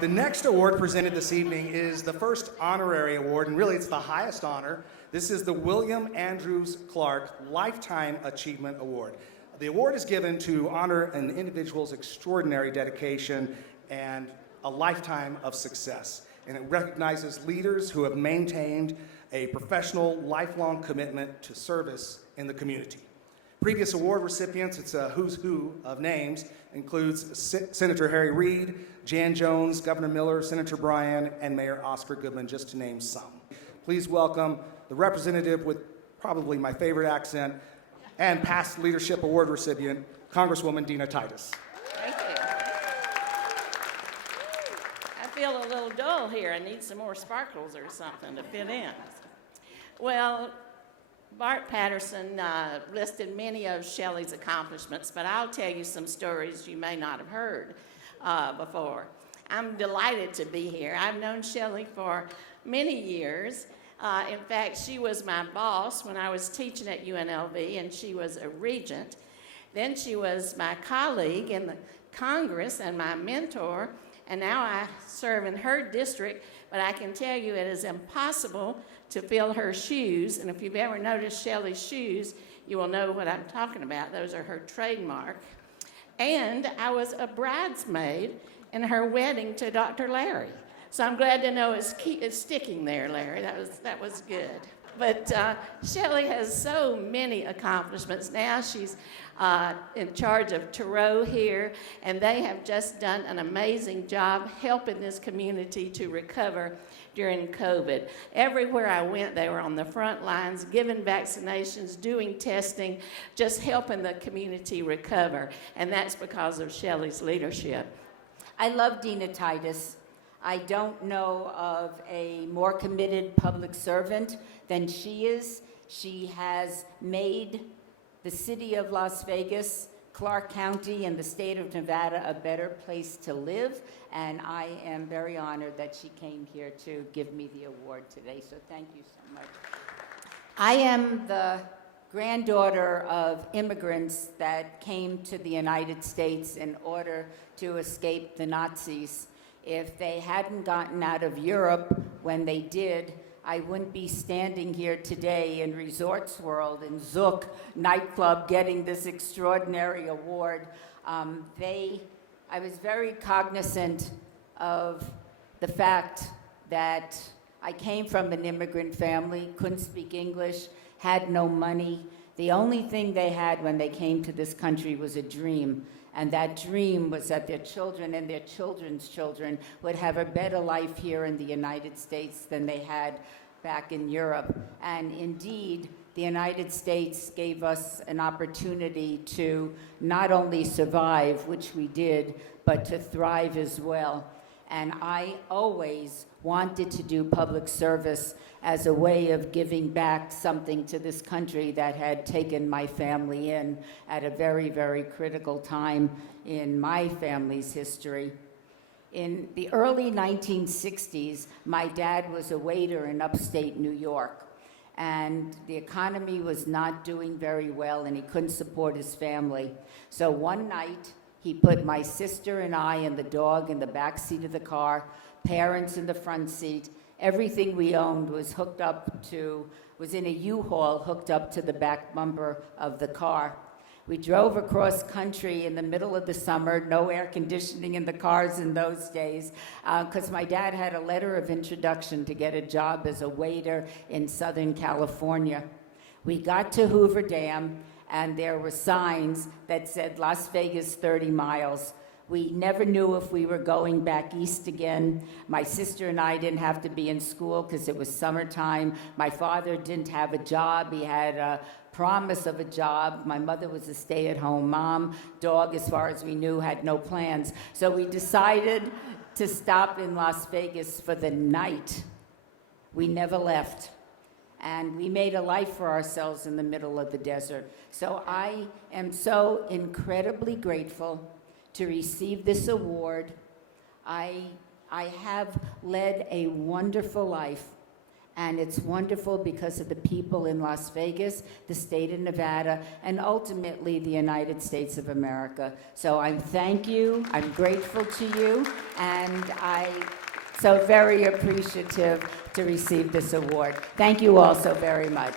right, the next award presented this evening is the first honorary award, and really it's the highest honor. This is the William Andrews Clark Lifetime Achievement Award. The award is given to honor an individual's extraordinary dedication and a lifetime of success. And it recognizes leaders who have maintained a professional, lifelong commitment to service in the community. Previous award recipients, it's a who's who of names, includes Senator Harry Reid, Jan Jones, Governor Miller, Senator Bryan, and Mayor Oscar Goodman, just to name some. Please welcome the representative with probably my favorite accent and past leadership award recipient, Congresswoman Dina Titus. Thank you. I feel a little dull here. I need some more sparkles or something to fit in. Well, Bart Patterson listed many of Shelley's accomplishments, but I'll tell you some stories you may not have heard before. I'm delighted to be here. I've known Shelley for many years. In fact, she was my boss when I was teaching at UNLV, and she was a regent. Then she was my colleague in the Congress and my mentor, and now I serve in her district, but I can tell you it is impossible to fill her shoes, and if you've ever noticed Shelley's shoes, you will know what I'm talking about. Those are her trademark. And I was a bridesmaid in her wedding to Dr. Larry. So I'm glad to know it's sticking there, Larry. That was good. But Shelley has so many accomplishments. Now she's in charge of Tarot here, and they have just done an amazing job helping this community to recover during COVID. Everywhere I went, they were on the front lines, giving vaccinations, doing testing, just helping the community recover. And that's because of Shelley's leadership. I love Dina Titus. I don't know of a more committed public servant than she is. She has made the city of Las Vegas, Clark County, and the state of Nevada a better place to live, and I am very honored that she came here to give me the award today, so thank you so much. I am the granddaughter of immigrants that came to the United States in order to escape the Nazis. If they hadn't gotten out of Europe when they did, I wouldn't be standing here today in Resorts World in Zouk nightclub getting this extraordinary award. I was very cognizant of the fact that I came from an immigrant family, couldn't speak English, had no money. The only thing they had when they came to this country was a dream. And that dream was that their children and their children's children would have a better life here in the United States than they had back in Europe. And indeed, the United States gave us an opportunity to not only survive, which we did, but to thrive as well. And I always wanted to do public service as a way of giving back something to this country that had taken my family in at a very, very critical time in my family's history. In the early 1960s, my dad was a waiter in upstate New York, and the economy was not doing very well, and he couldn't support his family. So one night, he put my sister and I and the dog in the back seat of the car, parents in the front seat. Everything we owned was was in a U-Haul hooked up to the back bumper of the car. We drove across country in the middle of the summer, no air conditioning in the cars in those days, because my dad had a letter of introduction to get a job as a waiter in Southern California. We got to Hoover Dam, and there were signs that said Las Vegas 30 miles. We never knew if we were going back east again. My sister and I didn't have to be in school because it was summertime. My father didn't have a job. He had a promise of a job. My mother was a stay-at-home mom. Dog, as far as we knew, had no plans. So we decided to stop in Las Vegas for the night. We never left. And we made a life for ourselves in the middle of the desert. So I am so incredibly grateful to receive this award. I have led a wonderful life, And it's wonderful because of the people in Las Vegas, the state of Nevada, and ultimately the United States of America. So thank you, I'm grateful to you, and so very appreciative to receive this award. Thank you all so very much.